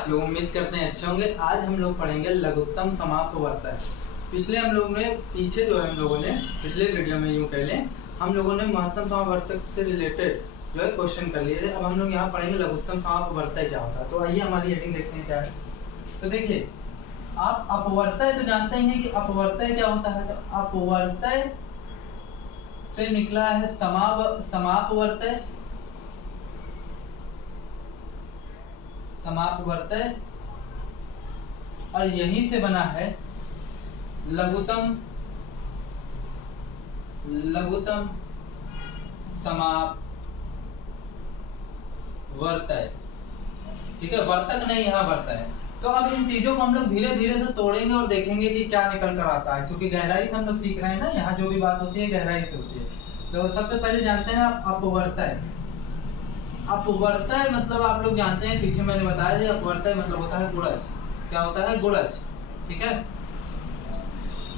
आप लोग? उम्मीद करते हैं अच्छे होंगे। आज हम लोग पढ़ेंगे लघुत्तम समापवर्तक। पिछले हम लोग ने पीछे जो है हम लोगों ने पिछले वीडियो में यूँ कह लें हम लोगों ने महत्तम समापवर्तक से रिलेटेड जो है क्वेश्चन कर लिए थे। अब हम लोग यहाँ पढ़ेंगे लघुत्तम समापवर्तक क्या होता है। तो आइए हमारी हेडिंग देखते हैं क्या है। तो देखिए, आप अपवर्तय तो जानते हैं कि अपवर्तय क्या होता है। तो अपवर्तय से निकला है समापवर्तय, समापवर्तय, और यहीं से बना है लघुत्तम समापवर्तय। ठीक है, वर्तक नहीं, यहाँ वर्तय। तो अब इन चीजों को हम लोग धीरे धीरे से तोड़ेंगे और देखेंगे कि क्या निकल कर आता है, क्योंकि गहराई से हम लोग सीख रहे हैं ना। यहाँ जो भी बात होती है गहराई से होती है। तो सबसे पहले जानते हैं आप अपवर्तय। अपवर्तय मतलब आप लोग जानते हैं, पीछे मैंने बताया था, अपवर्तय मतलब होता है गुणज। क्या होता है? गुणज। ठीक है।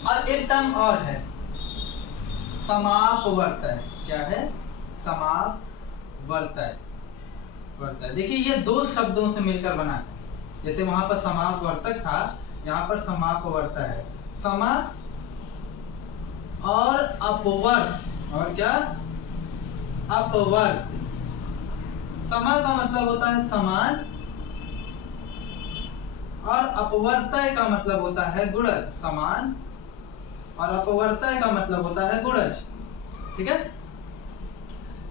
और एक टर्म और है समापवर्तय। क्या है? समापवर्तय। देखिए, ये दो शब्दों से मिलकर बना है। जैसे वहां पर समापवर्तक था, यहाँ पर समापवर्तय है। समा और अपवर्त, और क्या? अपवर्त। समा का मतलब होता है समान, और अपवर्तय का मतलब होता है गुणज। समान और अपवर्तय का मतलब होता है गुणज। ठीक है।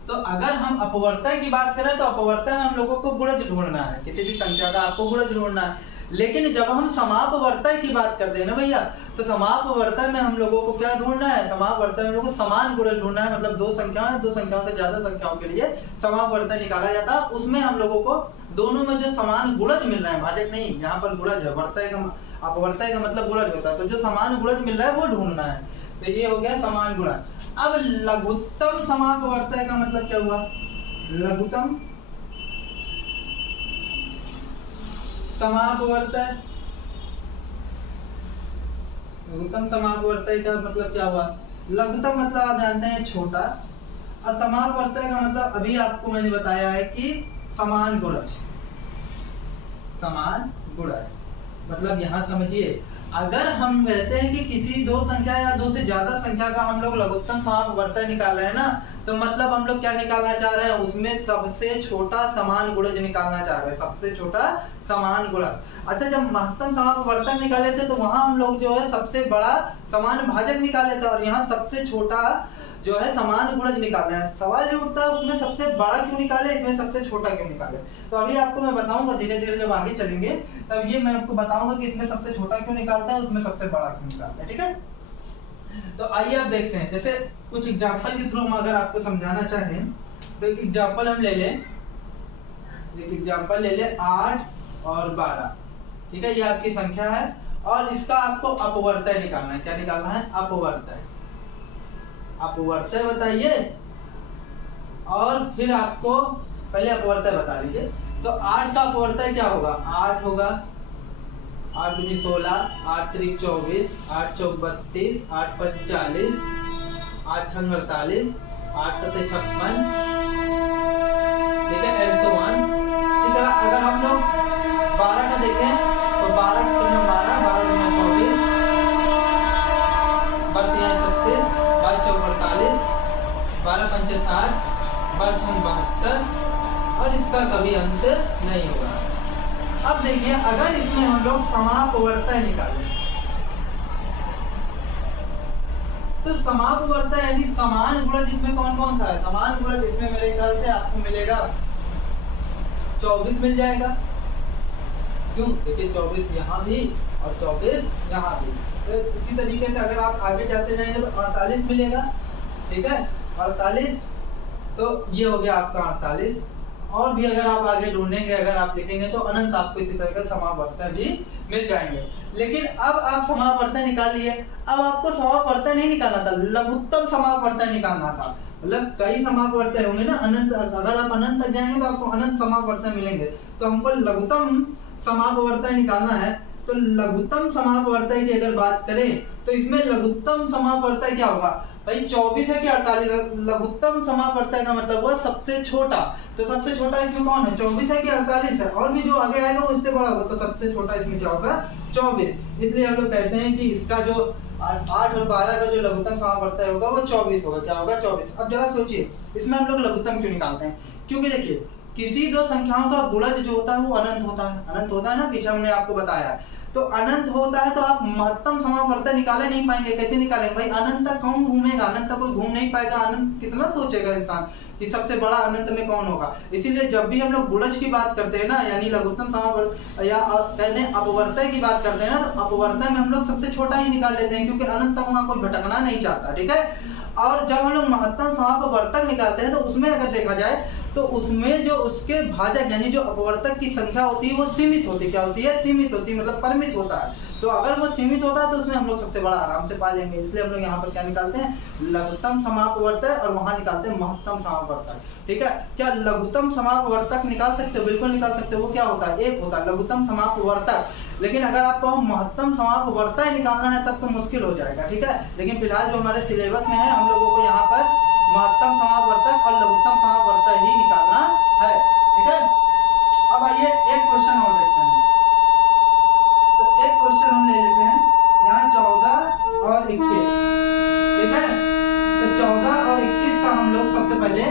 तो अगर हम अपवर्तय की बात करें तो अपवर्तय में हम लोगों को गुणज ढूंढना है, किसी भी संख्या का आपको गुणज ढूंढना है। लेकिन जब हम समापवर्तय की बात करते हैं ना भैया, तो समापवर्तय में हम लोगों को क्या ढूंढना है? समापवर्तय में हम लोगों को समान गुणज ढूंढना है। मतलब दो संख्याओं से ज्यादा संख्याओं के लिए समापवर्तय निकाला जाता है। उसमें हम लोगों को दोनों में जो समान गुणज मिल रहा है, भाजक नहीं, यहाँ पर गुणज है। वर्तय का अपवर्तय का मतलब गुणज होता है। तो जो समान गुणज मिल रहा है वो ढूंढना है। तो ये हो गया समान गुणज। अब लघुत्तम समापवर्तय का मतलब क्या हुआ? लघुत्तम समापवर्तय। लघुत्तम समापवर्तय का मतलब क्या हुआ? लघुत्तम मतलब आप जानते हैं छोटा, और समापवर्तय का मतलब अभी आपको मैंने बताया है कि समान गुणज। समान गुणज मतलब यहाँ समझिए, अगर हम कहते हैं कि किसी दो संख्या या दो से ज्यादा संख्या का हम लोग लघुत्तम समापवर्तय निकाल रहे हैं ना, तो मतलब हम लोग क्या निकालना चाह रहे हैं? उसमें सबसे छोटा समान गुणज निकालना चाह रहे हैं। सबसे छोटा समान गुणज। अच्छा, जब महत्तम समापवर्तक निकाले थे तो वहां हम लोग जो है सबसे बड़ा समान भाजक निकाले थे, और यहाँ सबसे छोटा जो है समान गुणज निकाल रहे हैं। सवाल ये उठता है उसमें सबसे बड़ा क्यों निकाले, इसमें सबसे छोटा क्यों निकाले? तो अभी आपको मैं बताऊंगा, धीरे धीरे जब आगे चलेंगे तब ये मैं आपको बताऊंगा कि इसमें सबसे छोटा क्यों निकालता है, उसमें सबसे बड़ा क्यों निकालता है। ठीक है। तो आइए आप देखते हैं, जैसे कुछ एग्जाम्पल के थ्रू हम अगर आपको समझाना चाहें तो एक एग्जाम्पल हम ले लें। एक एग्जाम्पल ले लें 8 और 12। ठीक है, ये आपकी संख्या है और इसका आपको अपवर्तय निकालना है। क्या निकालना है? अपवर्तय। अपवर्तय बताइए, और फिर आपको पहले अपवर्तय बता लीजिए। तो 8 का अपवर्तय क्या होगा? 8 होगा, 8 दूनी 16, 8 त्रिक 24, 8 चौक 32, 8 पंच 40, 8 छंग 48, 8 सत्ते 56। ठीक है, एंड सो ऑन। इसी तरह अगर हम लोग 12 का देखें तो 12 के में 12, 12 दूनी 24, 12 36, 22 चौक 48, 12 पंचे 60, 12 छंग 72, और इसका कभी अंत नहीं होगा। अब देखिए, अगर इसमें हम लोग समापवर्तय निकालें तो समापवर्तय यानी समान गुणज इसमें कौन कौन सा है? समान गुणज इसमें मेरे ख्याल से आपको मिलेगा 24 मिल जाएगा। क्यों? देखिए 24 यहाँ भी और 24 यहाँ भी। तो इसी तरीके से अगर आप आगे जाते जाएंगे तो 48 मिलेगा। ठीक है, 48। तो ये हो गया आपका 48। और भी अगर आप आगे ढूंढेंगे, अगर आप लिखेंगे तो अनंत आपको इसी तरह का समापवर्तय भी मिल जाएंगे। लेकिन अब आप समापवर्तय निकाल लिए, अब आपको समापवर्तय नहीं निकालना था, लघुत्तम समापवर्तय निकालना था। मतलब कई समापवर्तय होंगे ना, अनंत। अगर आप अनंत तक जाएंगे तो आपको अनंत समापवर्तय मिलेंगे। तो हमको लघुत्तम समापवर्तय निकालना है। तो लघुत्तम समापवर्तय की अगर बात करें तो इसमें लघुत्तम समापवर्तय क्या होगा? भाई 24 है कि 48? लघुत्तम समापवर्तक का मतलब हुआ सबसे छोटा। तो सबसे छोटा इसमें कौन है? 24 है कि 48 है? और भी जो आगे आएगा वो इससे बड़ा होगा, तो सबसे छोटा इसमें क्या होगा? 24। इसलिए हम लोग कहते हैं कि इसका जो 8 और 12 का जो लघुत्तम समापवर्तक होगा वो 24 होगा। क्या होगा? 24। अब जरा सोचिए इसमें हम लोग लघुत्तम क्यों निकालते हैं? क्योंकि देखिए किसी दो संख्याओं का गुणज जो होता है वो अनंत होता है। अनंत होता है ना, पीछे हमने आपको बताया। तो अनंत होता है तो आप महत्तम समापवर्तक निकाले नहीं पाएंगे। कैसे निकालेंगे भाई? अनंत तक कौन घूमेगा? अनंत तक कोई घूम नहीं पाएगा। अनंत कितना सोचेगा इंसान कि सबसे बड़ा अनंत में कौन होगा? इसीलिए जब भी हम लोग गुणज की बात करते हैं ना, यानी लघुत्तम समापवर्तक या कहते हैं अपवर्तक की बात करते हैं ना, तो अपवर्तक में हम लोग सबसे छोटा ही निकाल लेते हैं, क्योंकि अनंत तक वहां कोई भटकना नहीं चाहता। ठीक है। और जब हम लोग महत्तम समापवर्तक निकालते हैं तो उसमें अगर देखा जाए तो उसमें जो उसके भाजक यानी जो अपवर्तक की संख्या होती है वो सीमित होती है। क्या होती है? सीमित होती है, मतलब परिमित होता है। तो अगर वो सीमित होता है तो उसमें हम लोग सबसे बड़ा आराम से पा लेंगे। इसलिए हम लोग यहाँ पर क्या निकालते हैं? लघुत्तम समापवर्तक, और वहां निकालते हैं महत्तम समापवर्तक। ठीक है। क्या लघुत्तम समापवर्तक निकाल सकते हो? बिल्कुल निकाल सकते हो। वो क्या होता है? एक होता है लघुत्तम समापवर्तक। लेकिन अगर आपको महत्तम समापवर्तक निकालना है तब तो मुश्किल हो जाएगा। ठीक है। लेकिन फिलहाल जो हमारे सिलेबस में है हम लोगों को यहाँ पर महत्तम समापवर्तक और लघुत्तम समापवर्तक ही निकालना है। ठीक है। अब आइए एक क्वेश्चन और देखते हैं। तो एक क्वेश्चन हम ले लेते हैं यहाँ 14 और 21। ठीक है। तो 14 और 21 का हम लोग सबसे पहले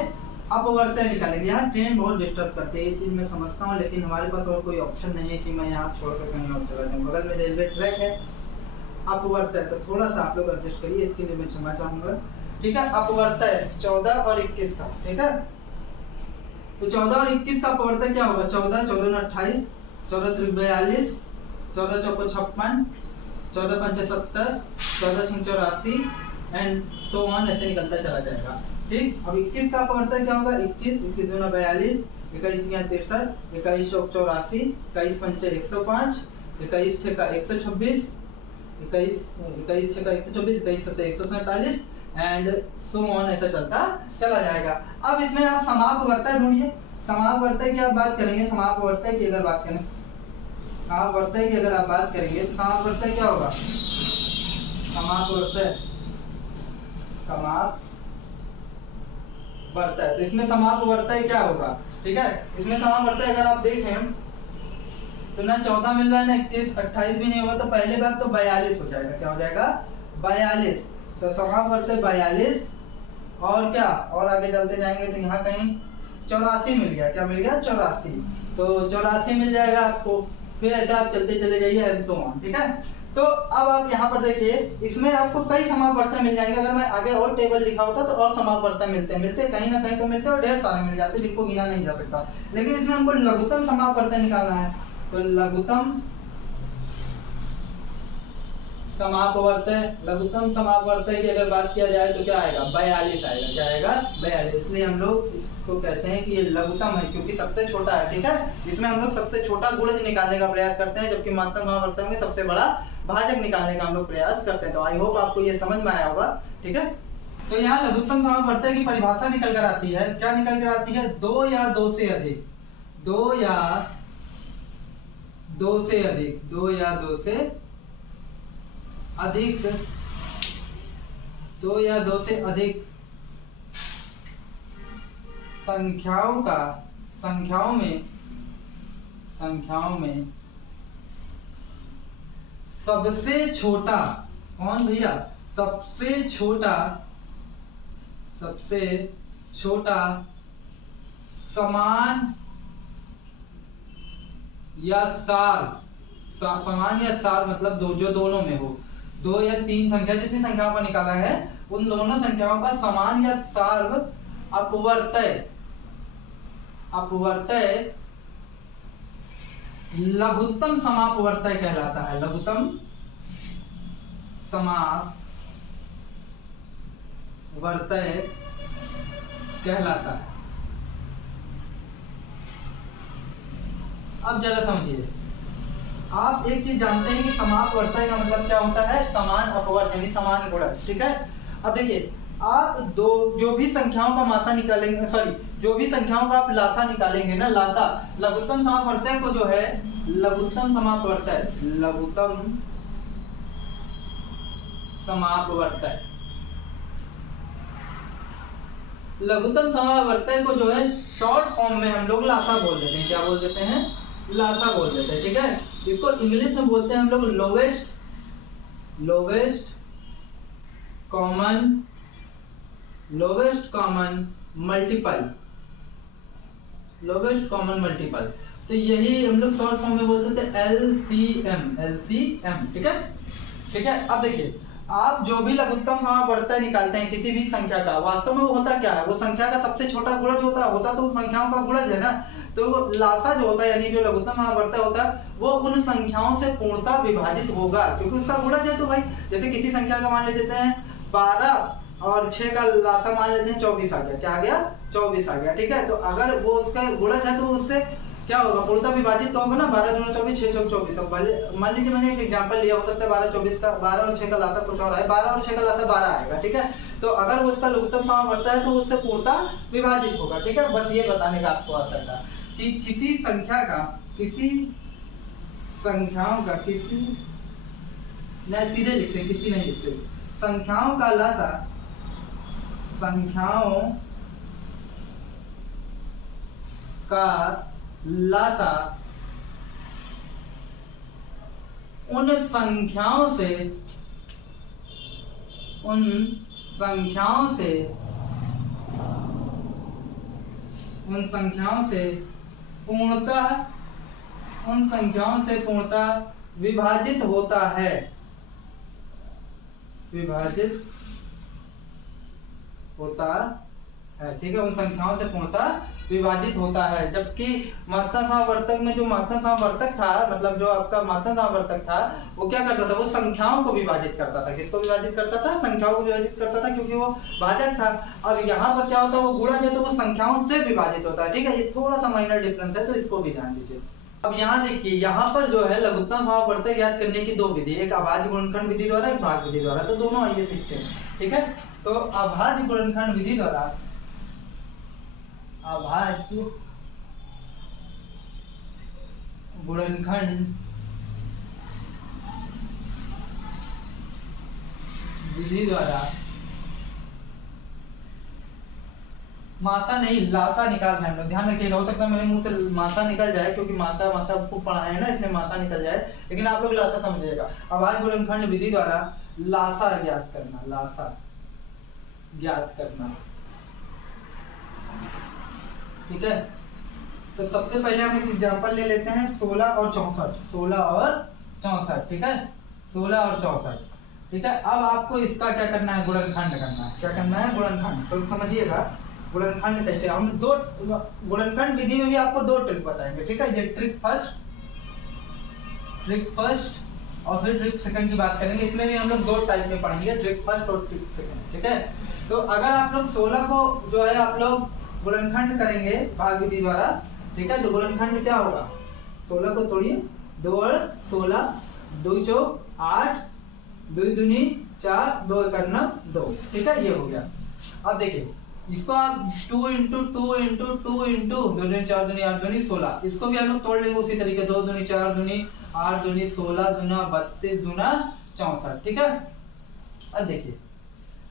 अपवर्तक निकालेंगे। यहाँ ट्रेन बहुत डिस्टर्ब करते हैं, ये चीज मैं समझता हूँ, लेकिन हमारे पास और कोई ऑप्शन नहीं है कि मैं यहाँ छोड़कर कहीं और चला जाऊँ। बगल में रेलवे ट्रैक है, अपवर्तक, तो थोड़ा सा आप लोग एडजस्ट करिए, इसके लिए मैं क्षमा चाहूंगा। ठीक है। अपवर्तक 14 और 21 का। ठीक है। तो 14 और 21 का अपवर्तक क्या होगा? 14 14 28, 14 3 42, 14 चौको 56, 14 पंचे 70, 14 छंग 84 एंड सो ऑन, ऐसे निकलता चला जाएगा। ठीक। अब 21 का अपवर्तक क्या होगा? 21 21 दूना 42, 21 तिया 63, 21 चौक 84, 21 पंचे 105, 21 छक्का 126, 21 छक्का 124, 21 सत्ते 147 एंड सो ऑन, ऐसा चलता चला जाएगा। अब इसमें आप समापवर्तक ढूंढिए। समापवर्तक की आप बात करेंगे, समापवर्तक की अगर बात करें, समापवर्तक की अगर आप बात करेंगे तो समापवर्तक क्या होगा? समापवर्तक तो इसमें समापवर्तक क्या होगा? ठीक है। इसमें समापवर्तक अगर आप देखें तो ना 14 मिल रहा है ना 21, 28 भी नहीं होगा, तो पहले बात तो 42 हो जाएगा। क्या हो जाएगा? 42। तो समापवर्तक 42 और क्या, और आगे चलते जाएंगे तो यहाँ कहीं 84 मिल गया। क्या मिल गया? 84। तो 84 मिल जाएगा आपको, फिर ऐसा आप चलते चले जाइए एंड सो ऑन। ठीक है। तो अब आप यहाँ पर देखिए इसमें आपको कई समापवर्तक मिल जाएंगे। अगर मैं आगे और टेबल लिखा होता तो और समापवर्तक मिलते कहीं ना कहीं तो मिलते और ढेर सारे मिल जाते जिनको गिना नहीं जा सकता। लेकिन इसमें हमको लघुत्तम समापवर्तक निकालना है। तो लघुत्तम समापवर्तक की अगर बात किया जाए तो क्या आएगा? 42 आएगा। क्या आएगा? 42। इसलिए हम लोग इसको कहते हैं कि ये लघुत्तम है, क्योंकि सबसे छोटा है। ठीक है। इसमें हम लोग सबसे छोटा गुणज निकालने का प्रयास करते हैं, जबकि महत्तम समापवर्तक में सबसे बड़ा भाजक निकालने का हम लोग प्रयास करते हैं। तो आई होप आपको ये समझ में आया होगा। ठीक है। तो यहाँ लघुत्तम समापवर्तक की परिभाषा निकल कर आती है। क्या निकल कर आती है? 2 या 2 से अधिक, 2 या 2 से अधिक, 2 या 2 से अधिक, 2 या 2 से अधिक संख्याओं में सबसे छोटा कौन भैया? सबसे छोटा समान या सार मतलब जो दोनों में हो, 2 या 3 संख्या, जितनी संख्याओं का निकाला है उन दोनों संख्याओं का समान या सार्व अपवर्तक लघुत्तम समापवर्तक कहलाता है। लघुत्तम समापवर्तक कहलाता है। अब जरा समझिए, आप एक चीज जानते हैं कि समापवर्तक का मतलब क्या होता है? समान अपवर्त यानी समान गुणज। ठीक है। अब देखिए आप जो भी संख्याओं का मासा निकालेंगे, जो भी संख्याओं का आप लासा निकालेंगे ना, लासा, लघुत्तम समापवर्तक को जो है लघुत्तम समापवर्तक लघुत्तम समावर्तक को जो है शॉर्ट फॉर्म में हम लोग लासा बोल देते हैं। क्या बोल देते हैं? लासा बोल देते हैं। ठीक है, इसको इंग्लिश में बोलते हैं हम लोग लोवेस्ट कॉमन मल्टीपल। तो यही हम लोग शॉर्ट फॉर्म में बोलते थे LCM। ठीक है। अब देखिए, आप जो भी लघुत्तम समावर्तक निकालते हैं किसी भी संख्या का, वास्तव में वो होता क्या है? वो संख्या का सबसे छोटा गुणज होता तो उन संख्याओं का गुणज है ना। तो लासा जो होता है यानी जो लघुत्तम समावर्तक होता है वो उन संख्याओं से पूर्णतः विभाजित होगा, क्योंकि उसका गुणज है। तो भाई जैसे किसी संख्या का मान लेते हैं 12 और 6 का लासा मान लेते हैं 24 आ गया। क्या आ गया? 24 आ गया। ठीक है, तो अगर वो उसका गुणज है तो उससे क्या होगा? पूर्णतः विभाजित तो होगा ना। 12 दूनी 24, 6 चौक 24। अब मान लीजिए मैंने एक एग्जांपल लिया, हो सकता है 12 24 का 12 और 6 का लासा कुछ और है, 12 और 6 का लासा 12 आएगा। ठीक है, तो अगर वो उसका लघुत्तम समावर्तक है तो उससे पूर्णतः विभाजित होगा। ठीक है, बस ये बताने का आपको आशा था कि किसी संख्याओं का नहीं, सीधे लिखते, किसी नहीं लिखते, संख्याओं का लासा उन संख्याओं से पूर्णतः विभाजित होता है। ठीक है, उन संख्याओं से पूर्णतः विभाजित होता है। जबकि महत्तम समावर्तक में जो महत्तम समावर्तक था, मतलब जो आपका महत्तम समावर्तक था, वो क्या करता था? वो संख्याओं को विभाजित करता था। किसको विभाजित करता था? संख्याओं को विभाजित करता था, क्योंकि वो भाजक था। अब यहाँ पर क्या होता है? वो गुणज है तो वो संख्याओं से विभाजित होता है। ठीक है, ये थोड़ा सा माइनर डिफरेंस है, तो इसको भी ध्यान दीजिए। अब यहाँ देखिए, यहाँ पर जो है लघुत्तम समावर्तक याद करने की दो विधि, एक अभाज्य गुणनखंड विधि द्वारा, एक भाग विधि द्वारा। तो दोनों आइए सीखते हैं। ठीक है, तो अभाज्य गुणनखंड विधि द्वारा मासा नहीं लासा निकालना है। ध्यान रखिएगा, हो सकता है मेरे मुंह से मासा निकल जाए, क्योंकि मासा खूब पढ़ा है ना, इसलिए मासा निकल जाए, लेकिन आप लोग लासा समझिएगा। अभाज्य गुणनखंड विधि द्वारा लासा ज्ञात करना। ठीक है, तो सबसे पहले हम एक एग्जांपल ले लेते हैं 16 और 64। ठीक है, 16 और 64। ठीक है, अब आपको इसका क्या करना है? गुणनखंड करना है। क्या करना है? गुणनखंड। तो समझिएगा गुणनखंड कैसे, हम दो गुणनखंड विधि में भी आपको दो ट्रिक बताएंगे। ठीक है, ये ट्रिक फर्स्ट और फिर ट्रिक सेकंड की बात करेंगे। इसमें भी हम लोग दो टाइप में पढ़ेंगे, ट्रिक फर्स्ट और ट्रिक सेकंड। ठीक है, तो अगर आप लोग 16 को जो है आप लोग गुणनखंड करेंगे भाग विधि द्वारा। ठीक है, तो गुणनखंड क्या होगा? 16 को तोड़िए, 2 और 16, 2 चौक 8, 2 दूनी 4, 2 एक 2। ठीक है, ये हो गया। अब देखिए, इसको आप 2 इंटू 2 इंटू 2 इंटू 2 दूनी 4 दूनी 8 दूनी 16, इसको भी हम लोग तोड़ लेंगे उसी तरीके, 2 दूनी 4 दूनी 8 दूनी 16 दूना 32 दूना 64। ठीक है, अब देखिए,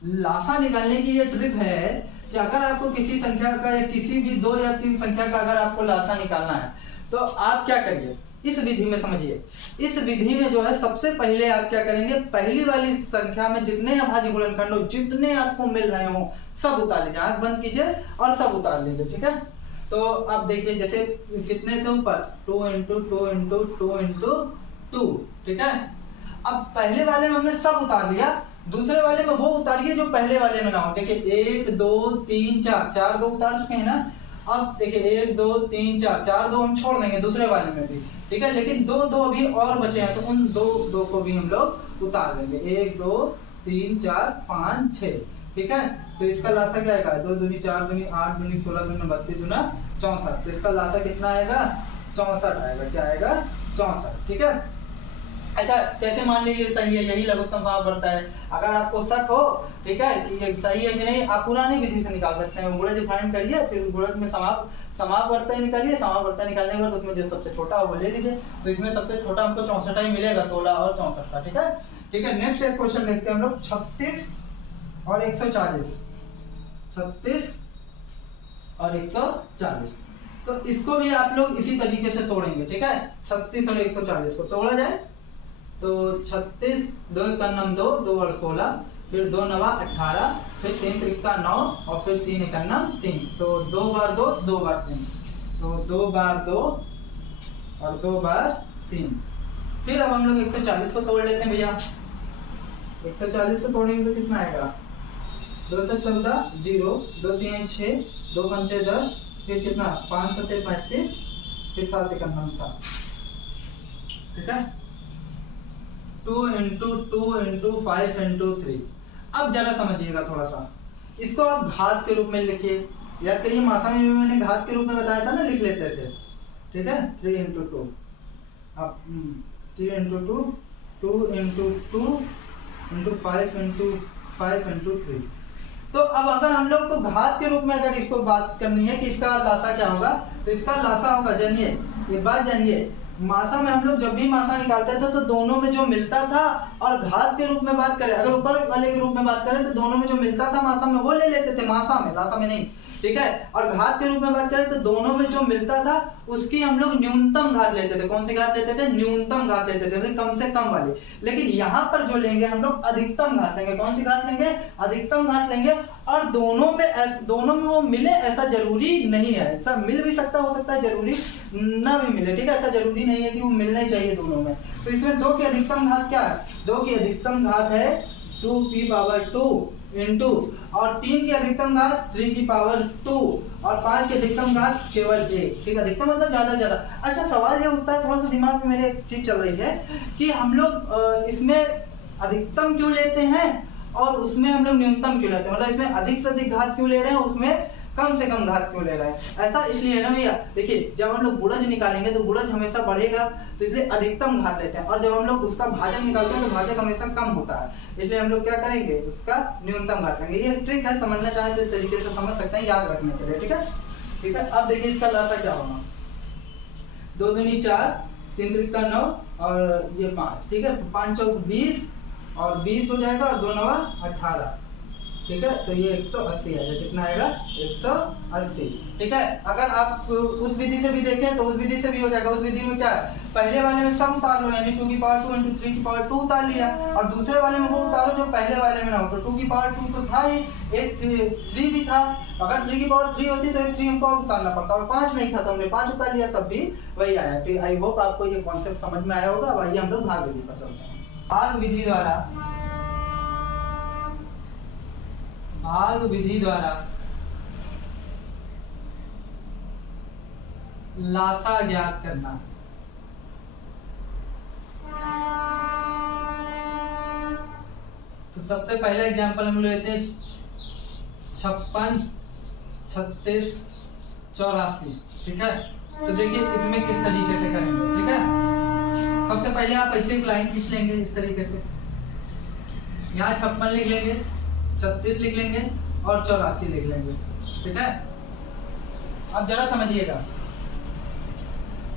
लासा निकालने की ये ट्रिक है कि अगर आपको किसी संख्या का या किसी भी 2 या 3 संख्या का अगर आपको लासा निकालना है, तो आप क्या करिए? इस विधि में समझिए, इस विधि में जो है सबसे पहले आप क्या करेंगे? पहली वाली संख्या में जितने अभाज्य गुणनखंड हो, जितने आपको मिल रहे हो, सब उतार लीजिए, आंख बंद कीजिए और सब उतार लीजिए। ठीक है, तो आप देखिए, जैसे कितने थे ऊपर? 2 इंटू 2 इंटू 2 इंटू 2। ठीक है, अब पहले वाले में हमने सब उतार लिया, दूसरे वाले में वो उतारिए जो पहले वाले में ना हो। देखिए 1 2 3 4, 4 2 उतार चुके हैं ना। अब देखिए 1 2 3 4, 4 2 हम छोड़ देंगे दूसरे वाले में भी। ठीक है, लेकिन 2 2 अभी और बचे हैं, तो उन 2 2 को भी हम लोग उतार देंगे। 1 2 3 4 5 6। ठीक है, तो इसका लासा क्या आएगा? 2 दूनी 4 दूनी 8 दूनी 16 दूनी 32 दूना 64। तो इसका लासा कितना आएगा? 64 आएगा। क्या आएगा? 64। ठीक है, अच्छा कैसे मान लीजिए सही है? यही लघुत्तम समावर्तक है। अगर आपको शक हो, ठीक है, कि ये सही है कि नहीं, आप पुरानी विधि से निकाल सकते हैं। गुणज फाइंड करिए, फिर गुणज में समावर्तक निकालिए, समावर्तक निकालने के बाद उसमें जो सबसे छोटा हो वो ले लीजिए। तो इसमें सबसे छोटा हमको 64 ही मिलेगा, 16 और 64 का। ठीक है, ठीक है, नेक्स्ट एक क्वेश्चन देखते हैं हम लोग, 36 और 140। 36 और 140। तो इसको भी आप लोग इसी तरीके से तोड़ेंगे, ठीक है। 36 और 140 को तोड़ा जाए तो 36, 2 का नम 2, 2 और 16, फिर 2 नवा 18, फिर 3 त्रिका 9 और फिर 3 एक नम 3। तो 2 बार 2, 2 बार 3, तो 2 बार 2 और 2 बार 3। फिर अब हम लोग 140 को तोड़ लेते हैं भैया। 140 को तोड़ेंगे तो कितना आएगा, 2 से 14 0, 2 3 6, 2 5 10, फिर कितना 5 7 35, फिर 7 एक 7, ठीक है। 2 इंटू 2 इंटू 5 इंटू 3। अब जरा समझिएगा थोड़ा सा, इसको आप घात के रूप में लिखिए। याद करिए, मासा में भी मैंने घात के रूप में बताया था ना, लिख लेते थे, ठीक है। 3 इंटू 2, अब 3 into 2, 2 into 2 into 5 into 5 into 3। तो अब अगर हम लोग को घात के रूप में अगर इसको बात करनी है कि इसका लासा क्या होगा, तो इसका लासा होगा, जानिए ये बात जानिए, मासा में हम लोग जब भी मासा निकालते थे तो दोनों में जो मिलता था, और घात के रूप में बात करें, अगर ऊपर वाले के रूप में बात करें तो दोनों में जो मिलता था मासा में वो ले लेते थे, मासा में, लासा में नहीं, ठीक है। और घात के रूप में बात करें तो दोनों में जो मिलता था उसकी हम लोग न्यूनतम घात लेते थे। कौन सी घात लेते थे, न्यूनतम घात लेते थे, मतलब कम से कम वाली। लेकिन यहाँ पर जो लेंगे हम लोग अधिकतम घात लेंगे। कौन सी घात लेंगे, अधिकतम घात लेंगे। और दोनों में वो मिले ऐसा जरूरी नहीं है, ऐसा मिल भी सकता, हो सकता है जरूरी ना भी मिले, ठीक है। ऐसा जरूरी नहीं है कि वो मिलना ही चाहिए दोनों में। तो इसमें 2 की अधिकतम घात क्या है, 2 की अधिकतम घात है 2p/2 इंटू, और 3 की अधिकतम घात 3p/2, और 5 की अधिकतम घात केवल 1, ठीक है। अधिकतम मतलब ज्यादा ज्यादा। अच्छा, सवाल ये उठता है, थोड़ा सा दिमाग में मेरे एक चीज चल रही है कि हम लोग इसमें अधिकतम क्यों लेते हैं और उसमें हम लोग न्यूनतम क्यों लेते हैं, मतलब इसमें अधिक से अधिक घात क्यों ले रहे हैं, उसमें कम से कम घात क्यों ले रहे हैं। ऐसा इसलिए है ना भैया, देखिए जब हम लोग गुणज निकालेंगे तो गुणज हमेशा बढ़ेगा, तो इसलिए अधिकतम घात लेते हैं। और जब हम लोग उसका भाजक निकालते हैं तो भाजक हमेशा कम होता है, इसलिए हम लोग क्या करेंगे, उसका न्यूनतम घात लेंगे। ये ट्रिक है, समझना चाहे तो इस तरीके से समझ सकते हैं, याद रखने के लिए, ठीक है। ठीक है, अब देखिए इसका लासा क्या होगा, 2 दूनी 4, 3 त्रिका 9 और ये 5, ठीक है। 5 चौक 20 और 20 हो जाएगा, और 2 नवा 18, ठीक है। तो ये 180 आएगा, कितना आएगा, 180, ठीक है। अगर आप उस विधि से भी देखें तो उस विधि से भी हो जाएगा। उस विधि में क्या है, पहले वाले में सब उतार लो, यानी 2 इंटू 3 उतार लिया, और दूसरे वाले में वो उतारो जो पहले वाले में ना हो। तो 2 तो था ही, एक 3 भी था, अगर 3 होती तो एक 3 हमको और उतारना पड़ता, और 5 नहीं था तो हमने 5 उतार लिया, तब भी वही आया। तो आई होप आपको ये कॉन्सेप्ट समझ में आया होगा। अब आइए हम लोग भाग विधि पर चलते हैं। भाग विधि द्वारा लासा ज्ञात करना। तो सबसे पहला एग्जांपल हम लेते हैं 56, 36, 84, ठीक है। तो देखिए इसमें किस तरीके से करेंगे, ठीक है। सबसे पहले आप ऐसे एक लाइन खींच लेंगे इस तरीके से, यहाँ 56 लिख लेंगे, 36 लिख लेंगे और 84 लिख लेंगे, ठीक है। अब जरा समझिएगा,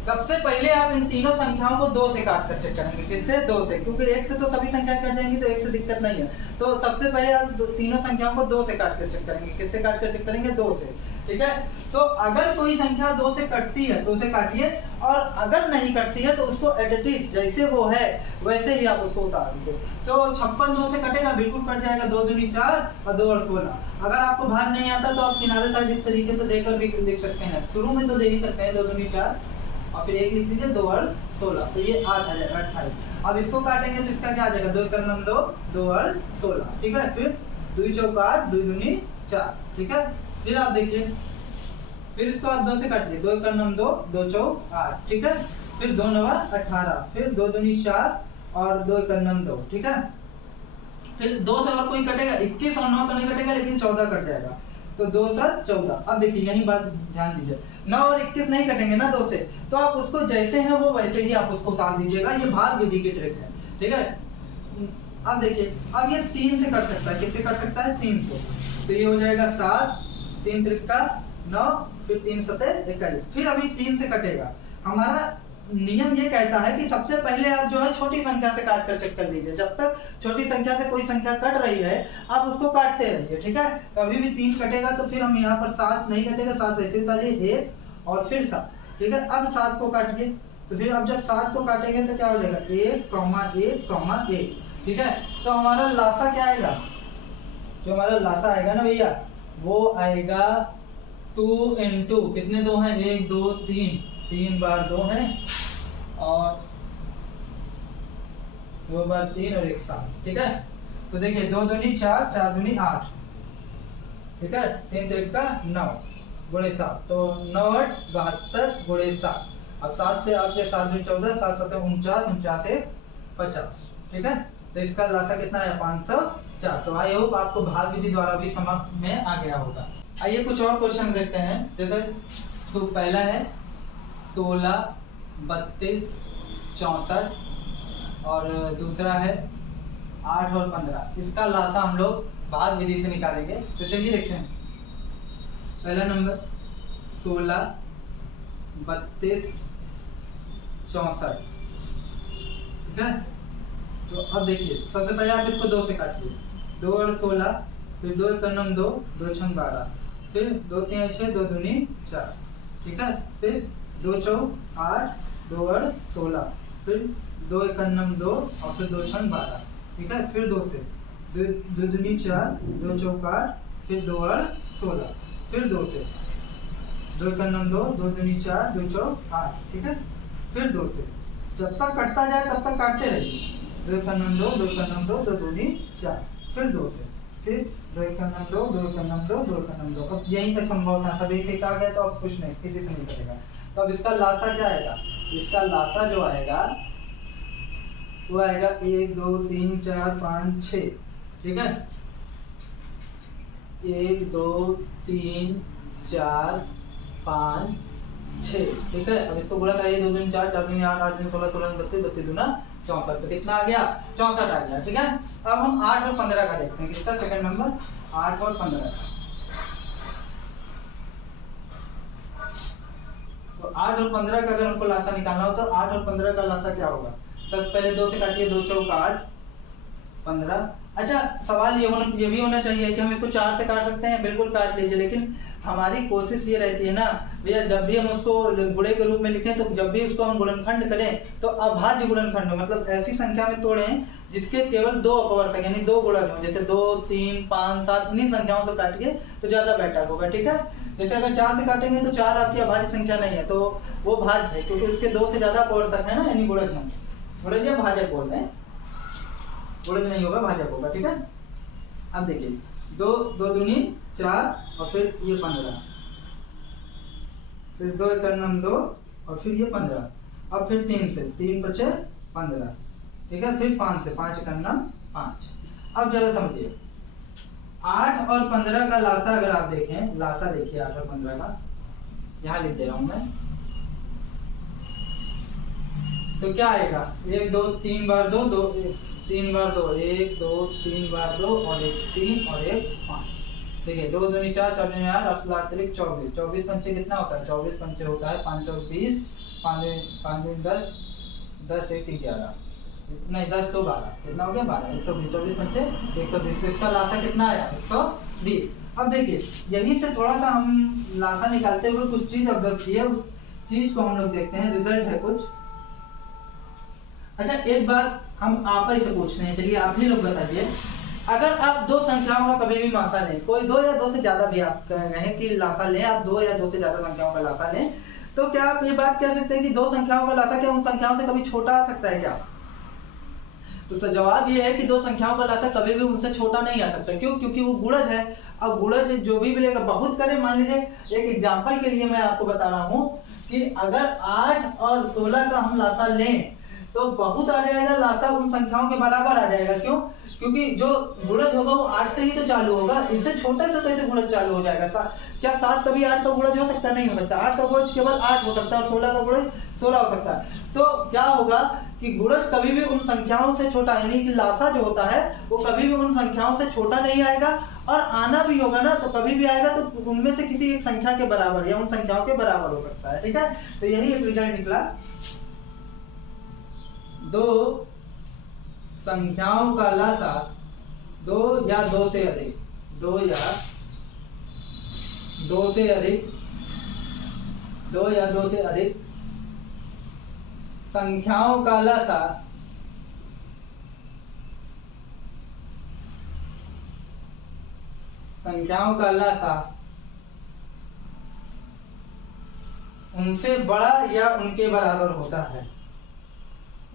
सबसे पहले आप इन तीनों संख्याओं को 2 से काट कर चेक करेंगे। किससे, 2 से, क्योंकि 1 से तो सभी संख्या कट जाएंगी, तो 1 से दिक्कत नहीं है। तो सबसे पहले आप तीनों संख्याओं को 2 से काट कर चेक करेंगे। किससे काट कर चेक करेंगे, 2 से, ठीक है। तो अगर कोई संख्या 2 से कटती है, 2 से काटिए, और अगर नहीं कटती है तो उसको एडिटिव जैसे वो है वैसे ही आप उसको उतार दीजिए। तो 56 2 से कटेगा, बिल्कुल कट जाएगा, 2 दूनी 4 और 2 और 16। अगर आपको भाग नहीं आता तो आप किनारे साइड इस तरीके से देकर भी लिख सकते हैं, शुरू में तो दे ही सकते हैं, 2 दूनी 4 और फिर 1 लिख दीजिए, 2 और 16, तो ये 8 आ जाएगा, 28। अब इसको काटेंगे तो इसका क्या आ जाएगा, 2 कर 2, 2 और 16, ठीक है। फिर 2 चौक 8, 2 दूनी 4, ठीक है। फिर आप देखिए, फिर इसको आप 2 से काटिए, 2 कर 2, 2 चौक 8, ठीक है। फिर 2 नवा 18, फिर 2 दूनी 4 और 2 कर 2, ठीक है। फिर 2 से और कोई कटेगा, 21 और 9 तो नहीं कटेगा, लेकिन 14 कट जाएगा, तो 2 से 14। अब देखिए यही बात ध्यान दीजिए, 9 और 21 नहीं कटेंगे ना 2 से, तो आप उसको जैसे हैं वो वैसे ही आप उसको उतार दीजिएगा। ये भाग विधि की ट्रिक है, ठीक है। अब देखिए, अब ये 3 से कट सकता है, किससे कट सकता है, 3 से। तो ये हो जाएगा 7, 3 त्रिका 9, फिर 3 सते 21। फिर अभी 3 से कटेगा, हमारा नियम ये कहता है कि सबसे पहले आप जो है छोटी संख्या से काट कर चेक कर लीजिए। जब तक छोटी संख्या से कोई संख्या कट रही है आप उसको काटते रहिए, ठीक है। कभी भी 3 कटेगा तो फिर हम यहाँ पर 7 नहीं कटेगा, 7 वैसे उतारिए 1 और फिर 7, ठीक है। अब 7 को काटिए, तो फिर अब जब 7 को काटेंगे तो क्या हो जाएगा 1,1,1, ठीक है। तो हमारा लासा क्या आएगा, जो हमारा लासा आएगा ना भैया वो आएगा 2 × कितने 2 हैं 1 2 3 बार 2 हैं और 2 बार 3 और 1 7, ठीक है। तो देखिए 2 दूनी 4 4 दूनी 8, ठीक है। 3 3 का 9 गुणे 7, तो 9 8 72 गुणे 7। अब 7 से आपके 7 दूनी 14 7 7 49 49 1 50, ठीक है। तो इसका लासा कितना है 504। तो आई होप आपको भाग विधि द्वारा भी समझ में आ गया होगा। आइए कुछ और क्वेश्चन देखते हैं। जैसे तो पहला है 16 32 64 और दूसरा है 8 और 15। इसका लासा हम लोग भाग विधि से निकालेंगे। तो चलिए देखते हैं। पहला नंबर 16 32 64, ठीक है। तो अब देखिए सबसे पहले आप इसको 2 से काटिए। 2 और 16, फिर 2 1 2 2 6 12, फिर 2 3 6 2 दूनी 4, ठीक है। फिर 2 4 8 2 और 16, फिर 2 1 2 और फिर 2 6 12, ठीक है। फिर 2 से 2 दूनी 4 2 4 8, फिर 2 और 16, फिर 2 से 2 1 2 2 दूनी 4 2 4 8, ठीक है। फिर 2 से जब तक कटता जाए तब तक काटते रहिए। 2 1 2 2 1 2 2 दूनी 4, फिर 2 से, फिर 2 1 2 2 1 2 2 1 2। अब यहीं तक संभव था, सब एक एक आ गया तो अब कुछ नहीं, किसी से नहीं करेगा। तो अब इसका लासा क्या आएगा, इसका लासा जो आएगा वो आएगा 1 2 3 4 5 6, ठीक है। 1 2 3 4 5 6, ठीक है। अब इसको गुणा कराइए 2 4 4 8 8 16 16 32 32 दूना 64, तो कितना आ गया 64 आ गया, ठीक है। अब हम 8 और 15 का देखते हैं। किसका सेकंड नंबर 8 और 15 का। तो 8 और 15 का अगर हमको लासा निकालना हो तो 8 और 15 का लासा क्या होगा। सबसे पहले 2 से काटिए, 2 4 8 15। अच्छा सवाल ये भी होना चाहिए कि हम इसको 4 से काट सकते हैं, बिल्कुल काट लीजिए, लेकिन हमारी कोशिश ये रहती है ना भैया जब भी हम उसको गुणे के रूप में लिखें तो जब भी उसको हम गुणनखंड करें तो अभाज्य गुणनखंड, मतलब ऐसी संख्या में तोड़ें जिसके केवल 2 अपवर्तक यानी 2 गुणन हो। जैसे 2 3 5 7 इन्हीं संख्याओं से काटिए तो ज़्यादा बेटर होगा, ठीक है। जैसे अगर 4 से काटेंगे तो 4 आपकी अभाज्य संख्या नहीं है तो वो भाज्य है, क्योंकि उसके 2 से ज़्यादा अपवर्तक है ना, यानी गुणज है। गुणज या भाजक बोलते हैं, गुणज नहीं होगा भाजक होगा, ठीक है। अब देखिए 2 2 दूनी 4 और फिर ये 15, फिर 2 1 2 और फिर ये 15, अब फिर 3 से 3 5 15, ठीक है। फिर 5 से 5 1 5। अब जरा समझिए 8 और 15 का लासा अगर आप देखें, लासा देखिए 8 और 15 का, यहाँ लिख दे रहा हूं मैं। तो क्या आएगा 1 2 3 बार 2 2 3 बार 2 1 2 3 बार 2 और 1 3 और 1 5। देखिए 2 दूनी 4 4 दूनी 8 8 8 24 24 पंचे कितना होता है 24 पंचे होता है 5 और 20 5 10 10 1 11 नहीं 10 तो 12 कितना हो गया 12 120 24 पंचे 120। तो इसका लासा कितना आया 120। अब देखिए यहीं से थोड़ा सा हम लासा निकालते हुए कुछ चीज ऑब्जर्व की है, उस चीज को हम लोग देखते हैं, रिजल्ट है कुछ। अच्छा एक बात हम आप ही से पूछते हैं, चलिए आप ही लोग बताइए, अगर आप 2 संख्याओं का कभी भी लासा लें, कोई 2 या 2 से ज्यादा भी आप कहें कि लासा लें, आप 2 या 2 से ज्यादा संख्याओं का लासा लें, तो क्या आप ये बात कह सकते हैं कि 2 संख्याओं का लासा क्या उन संख्याओं से कभी छोटा आ सकता है क्या। तो जवाब ये है कि 2 संख्याओं का लासा कभी भी उनसे छोटा नहीं आ सकता। क्यों, क्योंकि वो गुणज है। अब गुणज जो भी मिलेगा बहुत करें, मान लीजिए एक एग्जांपल के लिए मैं आपको बता रहा हूँ कि अगर 8 और 16 का हम लासा लें तो बहुत आ जाएगा, लासा उन संख्याओं के बराबर आ जाएगा। क्यों, क्योंकि जो गुणज होगा वो 8 से ही तो चालू होगा, इनसे छोटे से कैसे गुणज चालू हो जाएगा। क्या 7 कभी 8 का गुणज हो सकता है, नहीं हो सकता। 8 का गुणज केवल 8 हो सकता है और 16 का गुणज 16 हो सकता है। तो क्या होगा कि गुणज कभी भी उन संख्याओं से छोटा, यानी कि लासा जो होता है वो कभी भी उन संख्याओं से छोटा नहीं आएगा, और आना भी होगा ना तो कभी भी आएगा तो उनमें से किसी एक संख्या के बराबर या उन संख्याओं के बराबर हो सकता है, ठीक है। तो यही एक रिजल्ट निकला। दो संख्याओं का लसा, दो या दो से अधिक, दो या दो से अधिक, दो या दो से अधिक संख्याओं का लसा उनसे बड़ा या उनके बराबर होता है।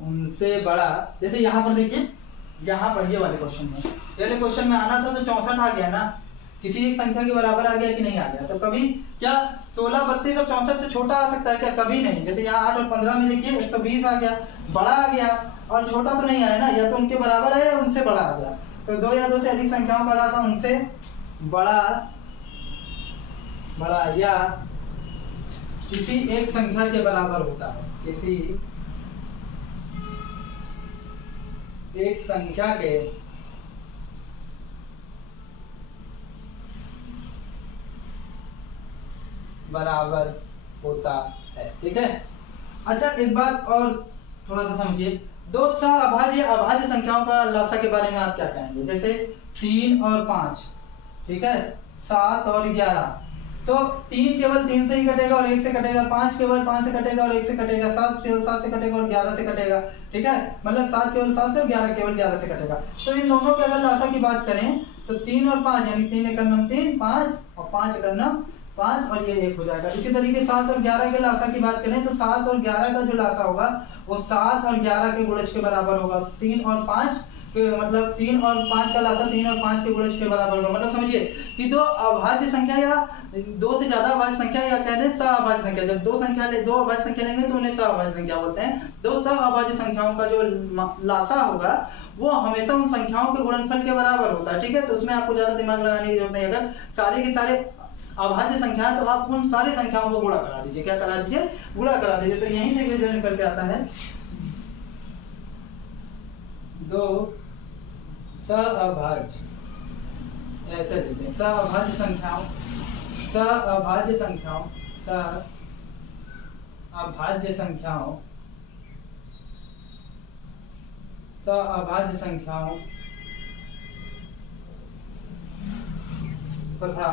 उनसे बड़ा, जैसे यहाँ पर देखिए, यहाँ पर ये वाले क्वेश्चन में, पहले क्वेश्चन में आना था तो 64 आ गया ना, किसी एक संख्या के बराबर आ गया कि नहीं आ गया। तो कभी क्या 16, 32 और 64 से छोटा आ सकता है क्या? कभी नहीं। जैसे यहाँ 8 और 15 में देखिए 120 आ गया, बड़ा आ गया, और छोटा तो नहीं आया ना, या तो उनके बराबर है या उनसे बड़ा आ गया। तो दो या दो से अधिक संख्याओं का लसा उनसे बड़ा या किसी एक संख्या के बराबर होता है, किसी एक संख्या के बराबर होता है। ठीक है। अच्छा, एक बात और थोड़ा सा समझिए, दो सह अभाज्य संख्याओं का लसा के बारे में आप क्या कहेंगे? जैसे 3 और 5, ठीक है, 7 और 11। तो 3 केवल 3 से ही कटेगा और 1 से कटेगा, 5 केवल 5 से कटेगा और 1 से कटेगा, 7 केवल 7 से कटेगा और 11 से कटेगा। ठीक है, मतलब 7 केवल 7 से और 11 केवल 11 से कटेगा। तो इन दोनों के अगर लसा की बात करें तो 3 और 5, यानी 3 एकड़ नम 3, 5 और 5 एकड़ नम 5, और ये 1 हो जाएगा। इसी तरीके 7 और 11 के लासा की बात करें तो 7 और 11 का जो लासा होगा वो 7 और 11 के गुणज के बराबर होगा। 3 और 5 के मतलब 3 और 5 का लासा 3 और 5 के गुणज के बराबर होगा। मतलब समझिए कि दो अभाज्य संख्या या दो से ज्यादा अभाज्य संख्या या कहते हैं सहअभाज्य संख्या, जब दो अभाज्य संख्या लेंगे तो उन्हें सहअभाज्य संख्या बोलते हैं। दो सहअभाज्य संख्याओं का जो लासा होगा वो हमेशा उन संख्याओं के गुणनफल के बराबर होता है। ठीक है, तो उसमें आपको ज्यादा दिमाग लगाने की जरूरत नहीं। अगर सारे के सारे अभाज्य संख्या है तो आप उन सारी संख्याओं को गुणा करा दीजिए। क्या करा दीजिए? गुणा करा दीजिए। तो यहीं से रिजल्ट निकल के आता है दो सहअभाज्य, ऐसे लिखते हैं, सहअभाज्य संख्याओं तथा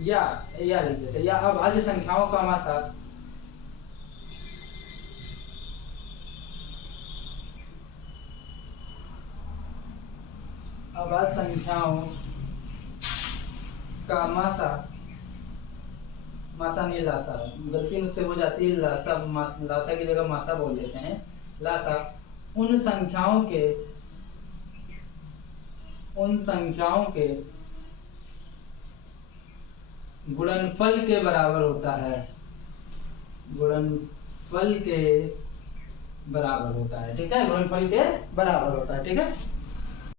या लिख देते हैं, या अभाज्य संख्याओं का मासा अभाज्य संख्याओं का मासा नहीं लासा, गलती मुझसे हो जाती है, लासा की जगह मासा बोल देते हैं। लासा उन संख्याओं के गुणनफल के बराबर होता है, गुणनफल के बराबर होता है। ठीक है, गुणनफल के बराबर होता है। ठीक है।